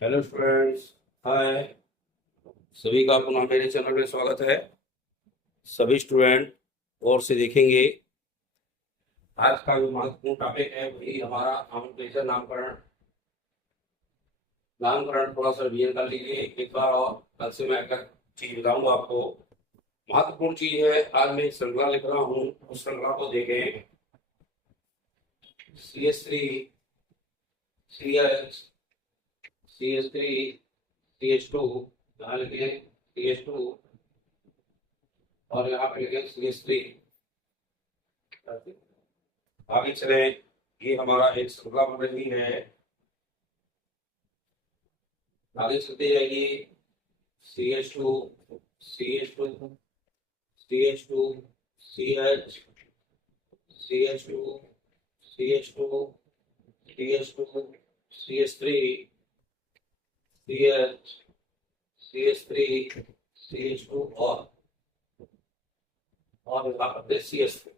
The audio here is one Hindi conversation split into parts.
Hello students. हाय। सभी का पुनः मेरे चैनल में स्वागत है। सभी स्टूडेंट गौर से देखेंगे। आज का जो महत्वपूर्ण टॉपिक है वही हमारा नॉमेनक्लेचर, नामकरण। नामकरण थोड़ा सा रिवीजन कर लीजिए एक बार, और कल से मैं एक चीज बताऊंगा आपको। महत्वपूर्ण चीज है। आज मैं एक श्रृंखला लिख रहा हूँ, उस श्रृंखला को देखें। CH3 CH CH3 CH2, यहाँ लिखें CH2 और यहाँ पे लिखें CH3। आगे चले। ये हमारा एक श्रृंखला बन रही है। आगे चलते जाइए। CH2 CH2 CH2 CH CH2 CH2 CH2 CH3 CH CH3 CH2 और यहाँ पर CH3।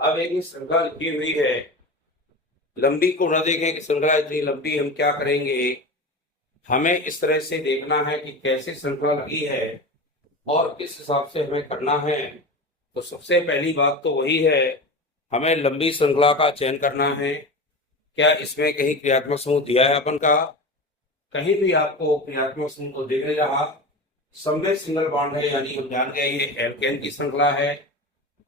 अब एक श्रृंखला लिखी हुई है। लंबी को न देखें कि श्रृंखला इतनी लंबी, हम क्या करेंगे, हमें इस तरह से देखना है कि कैसे श्रृंखला लगी है और किस हिसाब से हमें करना है। तो सबसे पहली बात तो वही है, हमें लंबी श्रृंखला का चयन करना है। क्या इसमें कहीं क्रियात्मक समूह दिया है अपन का? कहीं भी आपको क्रियात्मक समूह को देखने रहा। समवेत सिंगल बॉन्ड है, यानी हम जान गए ये एल्केन की श्रृंखला है।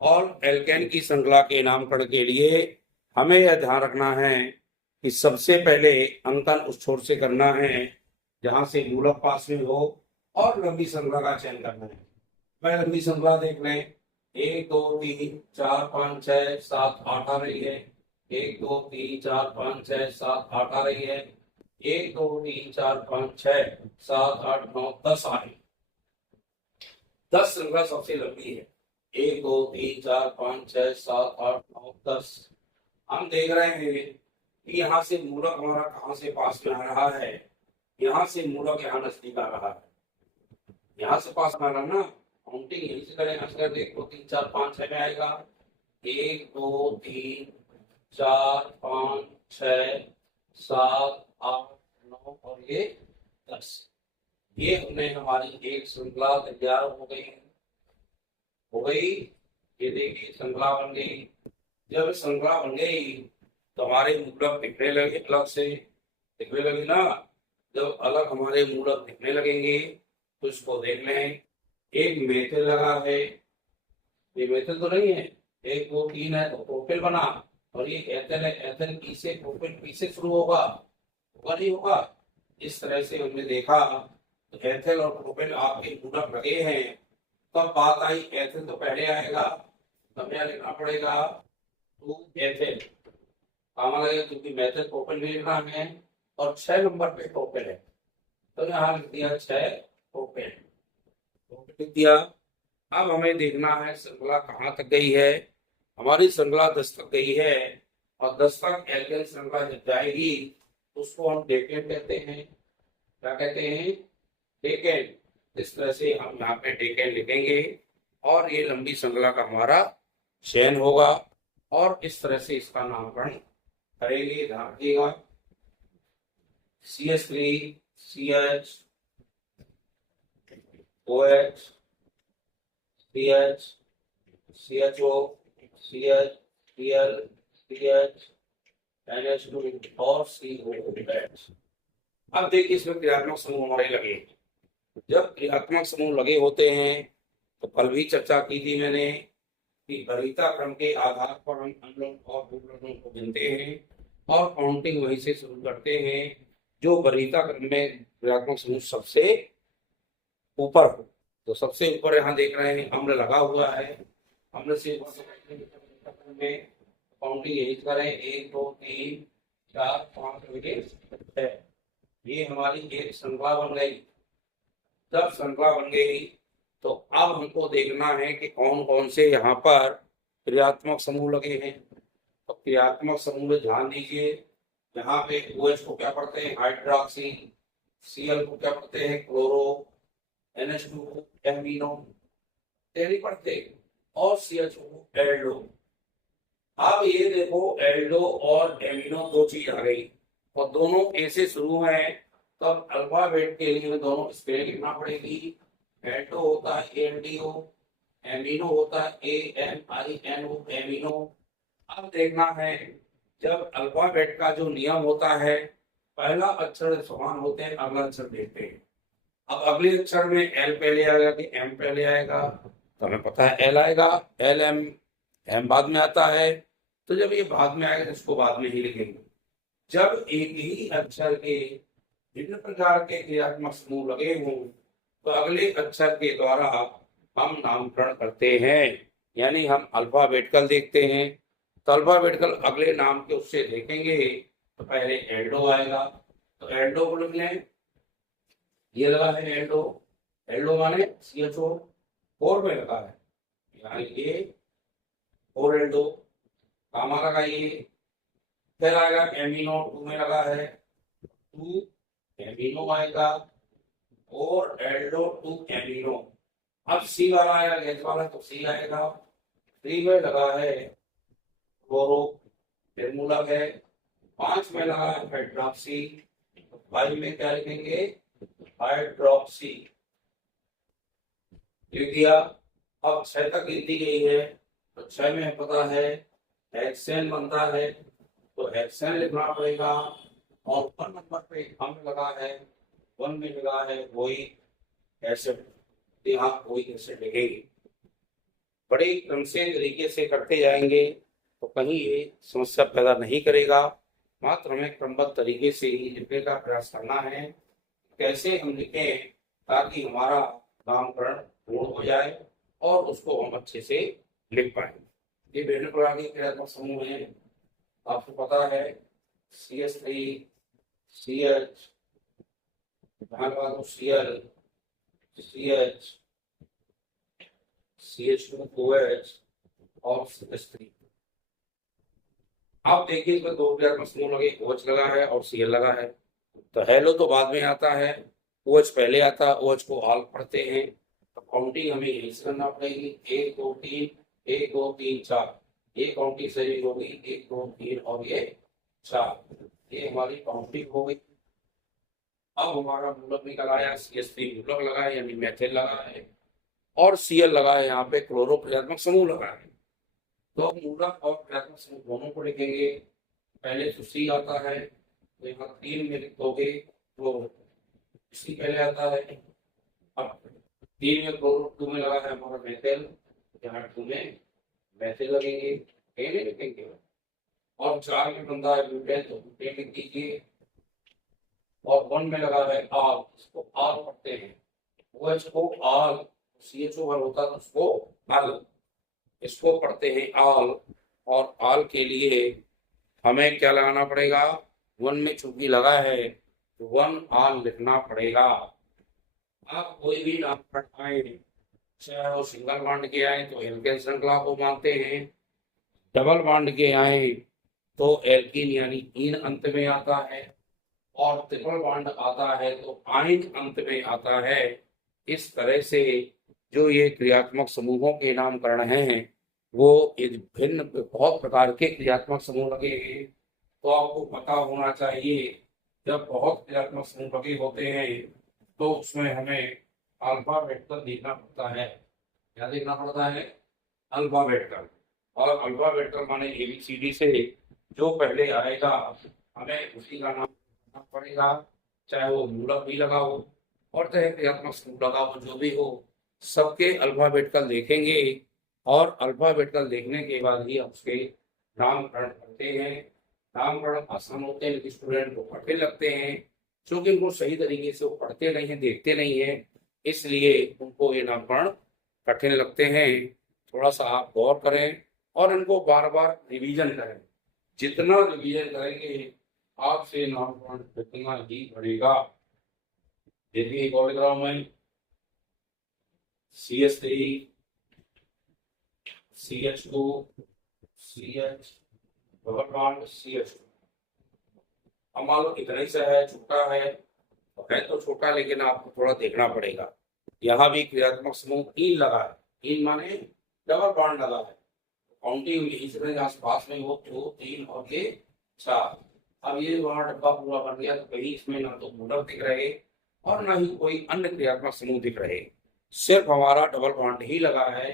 और एल्केन की श्रृंखला के नामकरण के लिए हमें यह ध्यान रखना है कि सबसे पहले अंकन उस छोर से करना है जहां से मूलक पास में हो, और लंबी श्रृंखला का चयन करना है। मैं लंबी श्रृंखला देख लें। 1 2 3 4 5 6 7 8 आ रही है। 1 2 3 4 5 6 7 8 आ रही है। 1 2 3 4 5 6 7 8 9 10 आ रही है। 10 श्रृंखला सबसे लंबी है। 1 2 3 4 5 6 7 8 9 10। हम देख रहे हैं कि यहाँ से मूलक हमारा कहाँ से पास में आ रहा है। यहाँ से मूलक यहाँ नजदीक आ रहा है। यहाँ से पास में आ रहा ना, काउंटिंग यहीं से करें। 1 2 3 4 5 6 में आएगा। 1 2 3 4 5 6 7 8 9 और ये 10। ये हमने हमारी एक श्रृंखला तैयार हो गई। ये देखिए श्रृंखला बन गई। जब श्रृंखला बन गई तो हमारे मूलक दिखने लगे, अलग से दिखने लगे ना। जब अलग हमारे मूलक दिखने लगेंगे तो इसको देख लें। एक मेथल लगा है, ये मेथल तो नहीं है। 1 2 3 है तो प्रोपेल बना, और ये एथेल है। एथेल पी से, प्रोपेल पी से शुरू होगा नहीं होगा। इस तरह से हमने देखा तो एथेल और प्रोपेल आपके मूलक लगे हैं। तब बात आई एथेल तो पहले आएगा, तब यह लिखना पड़ेगा 2 एथेल। काम लगेगा क्योंकि मेथल प्रोपेल भी लिखना है, और 6 नंबर पे प्रोपेल है तो यहाँ लिख दिया 6 प्रोपेल लिख दिया। अब हमें देखना है श्रृंखला कहाँ तक गई है। हमारी श्रृंखला 10 तक गई है, और 10 तक एल्केन श्रृंखला जब जाएगी उसको हम डेकेन कहते हैं। क्या कहते हैं? डेकेन। इस तरह से हम यहाँ पे डेकेन लिखेंगे, और ये लंबी श्रृंखला का हमारा चयन होगा, और इस तरह से इसका नामकरण करेंगे। ध्यान रखिएगा। CH3 CH OH CH CHO CH Cl CH NH2 और COH। अब देखिए इसमें क्रियात्मक समूह हमारे लगे। जब क्रियात्मक समूह लगे होते हैं तो कल भी चर्चा की थी मैंने कि वरीयता क्रम के आधार पर हम अम्लों और विलवनों को गिनते हैं, और काउंटिंग वहीं से शुरू करते हैं जो वरीयता क्रम में क्रियात्मक समूह सबसे ऊपर हो। तो सबसे ऊपर यहाँ देख रहे हैं अम्ल लगा हुआ है। अम्ल से में काउंटिंग यही करें। 1 2 3 4 5 6। ये हमारी एक श्रृंखला बन गई। जब श्रृंखला बन गई तो अब हमको देखना है कि कौन कौन से यहाँ पर क्रियात्मक समूह लगे हैं। तो क्रियात्मक समूह में ध्यान दीजिए। यहाँ पे OH को क्या पढ़ते हैं? हाइड्रोक्सी। Cl को क्या पढ़ते हैं? क्लोरो। NH2 को एमिनो नहीं पढ़ते, और CHO को एल्डो। अब ये देखो एल्डो और एमिनो दो चीज आ गई, और दोनों ए से शुरू हैं तब अल्फाबेट के लिए दोनों स्पेलिंग लिखना पड़ेगी। एल्डो होता है ALDO, एमिनो होता है AMINO, एमिनो। अब देखना है, जब अल्फाबेट का जो नियम होता है, पहला अक्षर समान होते हैं, अगला अक्षर देखते हैं। अब अगले अक्षर में एल पहले आएगा कि एम पहले आएगा, तो हमें पता है एल आएगा, LM, एम बाद में आता है। तो जब ये बाद में आएगा तो इसको बाद में ही लिखेंगे। जब एक ही अक्षर के भिन्न प्रकार के क्रियात्मक समूह लगे हों तो अगले अक्षर के द्वारा हम नामकरण करते हैं, यानी हम अल्फाबेटिकल देखते हैं। तो अल्फाबेटिकल अगले नाम के उससे देखेंगे, तो पहले एल्डो आएगा, तो एल्डो को लिख लें। ये लगा है एल्डो, एल्डो माने CHO 4 में लगा है, यानी ये 4 एल्डो, कामा लगाइए। फिर आएगा एमिनो, 2 में लगा है, 2 एमिनो आएगा, और एल्डो 2 एमिनो। अब सी वाला आएगा, गैस वाला, तो सी आएगा। 3 में लगा है क्लोरो, फिर मूलक है। 5 में लगा है हाइड्रोक्सी, 5 में क्या लिखेंगे, हाइड्रोक्सी लिख दिया। अब 6 तक गिनती गई है, तो 6 में पता है हेक्सेन बनता है, तो हेक्सेन लिखना पड़ेगा। और 1 नंबर पे हम लगा है, 1 में लगा है वही एसिड, यहाँ वही एसिड लिखेंगे। बड़े क्रम से तरीके से करते जाएंगे तो कहीं ये समस्या पैदा नहीं करेगा। मात्र हमें क्रमबद्ध तरीके से ही लिखने का प्रयास करना है। कैसे हम लिखें ताकि हमारा नामकरण पूर्ण हो जाए और उसको हम अच्छे से लिख पाए। ये विभिन्न प्रकार के क्रियात्मक समूह हैं, आपको पता है CH3, CH, Cl, CH, CH2, OH और CH3। आप देखिए इसमें 2 क्रियात्मक समूह लगे, OH लगा है और Cl लगा है। तो हेलो तो बाद में आता है, OH पहले आता है, OH को आल पढ़ते हैं। तो काउंटिंग हमें यही से करना पड़ेगी, 1 2 3, 1 2 3 4। ये काउंटिंग सही होगी, 1 2 3 और ये 4, ये हमारी काउंटिंग हो गई। अब हमारा मूलक निकल आया, CH3 मूलक लगा है यानी मेथिल लगा है, और Cl लगा है, यहाँ पे क्लोरो क्रियात्मक समूह लगा है। तो मूलक और क्रियात्मक समूह दोनों को लिखेंगे। पहले तो C आता है, तो यहाँ 3 में लिख दोगे तो C पहले आता है। अब 3 में क्लोरो, 2 में लगा है हमारा मेथिल, यहाँ 2 में मेथिल लगेंगे, नहीं लिखेंगे। और 4 में बनता है ब्यूटेन, तो ब्यूटेन लिख दीजिए। और 1 में लगा है आल, इसको आल पढ़ते हैं, OH को आल, CHO होता है उसको आल, इसको पढ़ते हैं आल। और आल के लिए हमें क्या लगाना पड़ेगा, 1 में चूंकि लगा है तो 1 आल लिखना पड़ेगा। आप कोई भी नामकरण आए, चाहे वो सिंगल बॉन्ड के आए तो एल्केन श्रृंखला को मानते हैं, डबल बॉन्ड के आए तो एल्कीन यानी इन अंत में आता है, और ट्रिपल बॉन्ड आता है तो आइन अंत में आता है। इस तरह से जो ये क्रियात्मक समूहों के नामकरण हैं वो भिन्न बहुत प्रकार के क्रियात्मक समूह लगे हैं। तो आपको पता होना चाहिए, जब बहुत क्रियात्मक समूह लगे होते हैं तो उसमें हमें अल्फाबेटिकल देखना पड़ता है। क्या देखना पड़ता है, अल्फाबेटिकल। और अल्फाबेटिकल माने ABCD से जो पहले आएगा हमें उसी का नाम पड़ेगा, चाहे वो मूलक भी लगा हो और चाहे क्रियात्मक समूह लगा हो, जो भी हो सबके अल्फाबेटिकल देखेंगे। और अल्फाबेटिकल देखने के बाद ही उसके नामकरण करते हैं। नामकरण आसान होते हैं लेकिन स्टूडेंट को कठिन लगते हैं, क्योंकि उनको सही तरीके से वो पढ़ते नहीं है, देखते नहीं है, इसलिए उनको ये नामकरण कठिन लगते हैं। थोड़ा सा आप गौर करें और इनको बार बार रिवीजन करें। जितना रिवीजन करेंगे आपसे नामकरण उतना ही बढ़ेगा। देखिए कॉलेग्राम में CH3, CH2, CH, double bond CH2। अब मान लो इतना ही सा है, छोटा है तो छोटा, लेकिन आपको थोड़ा देखना पड़ेगा। यहाँ भी क्रियात्मक समूह इन लगा है, इन माने डबल बॉन्ड लगा है, काउंटिंग यही से आस पास में वो 2 3 और ये 4। अब ये वहां डब्बा पूरा बन गया तो कहीं इसमें ना तो मूलक दिख रहे और ना ही कोई अन्य क्रियात्मक समूह दिख रहे, सिर्फ हमारा डबल बॉन्ड ही लगा है।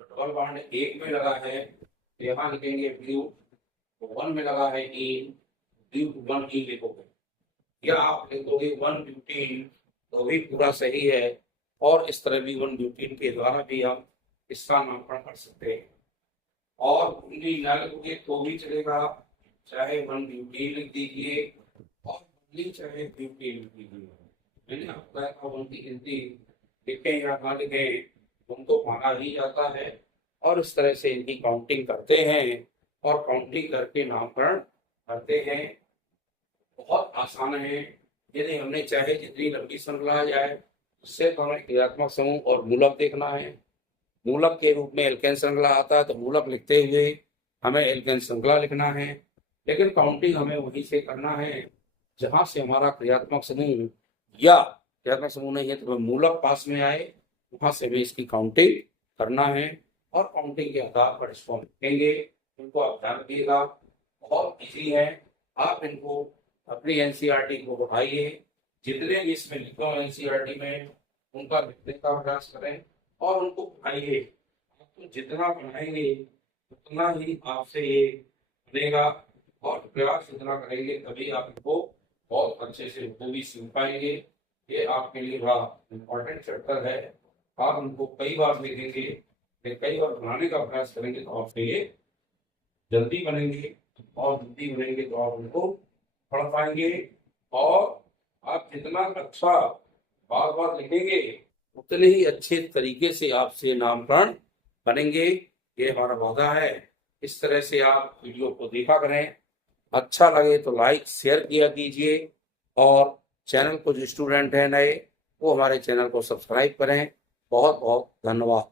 तो डबल बॉन्ड एक में लगा है तो यहाँ लिखेंगे ब्यूट, वन में लगा है इन, ब्यूट वन ही लिखोगे, या आप लिखोगे वन ब्यूटीन तो भी पूरा सही है। और इस तरह भी वन ब्यूटीन के द्वारा भी हम इसका नामकरण कर सकते हैं। और कुंडली न लिखोगे तो भी चलेगा, चाहे वन ब्यूटीन लिख दीजिए और कुंडली चाहे ब्यूटीन लिख दीजिए। मैंने आपको कहा वन की गिनती लिखें या ना लिखें उनको माना ही जाता है और इस तरह से इनकी काउंटिंग करते हैं और काउंटिंग करके नामकरण करते हैं। बहुत आसान है। यदि हमने चाहे जितनी लंबी श्रृंखला जाए सिर्फ हमें क्रियात्मक समूह और मूलक देखना है। मूलक के रूप में एल्केन श्रृंखला आता है तो मूलक लिखते हुए हमें एल्केन श्रृंखला लिखना है, लेकिन काउंटिंग हमें वहीं से करना है जहां से हमारा क्रियात्मक समूह या क्रियात्मक समूह नहीं है तो मूलक पास में आए, वहां से भी इसकी काउंटिंग करना है और काउंटिंग के आधार पर इसको हम लिखेंगे। इनको आप ध्यान रखिएगा, बहुत इजी है। आप इनको अपनी एनसीईआरटी को बढ़ाइए, जितने भी इसमें लिखा हो एनसीईआरटी में उनका लिखने का प्रयास करें और उनको पढ़ाइए। आप जितना पढ़ाएंगे उतना ही आपसे ये बनेगा और प्रयास जितना करेंगे तभी आप इनको बहुत अच्छे से भी सीख पाएंगे। ये आपके लिए बड़ा इम्पोर्टेंट चैप्टर है। आप उनको कई बार लिखेंगे, कई बार बनाने का प्रयास करेंगे तो आपसे ये जल्दी बनेंगे और जल्दी बनेंगे तो आप उनको पढ़ पाएंगे। और आप जितना अच्छा बार बार लिखेंगे उतने ही अच्छे तरीके से आपसे नामकरण बनेंगे, ये हमारा वादा है। इस तरह से आप वीडियो को देखा करें, अच्छा लगे तो लाइक शेयर किया कीजिए और चैनल को जो स्टूडेंट हैं नए वो हमारे चैनल को सब्सक्राइब करें। बहुत बहुत धन्यवाद।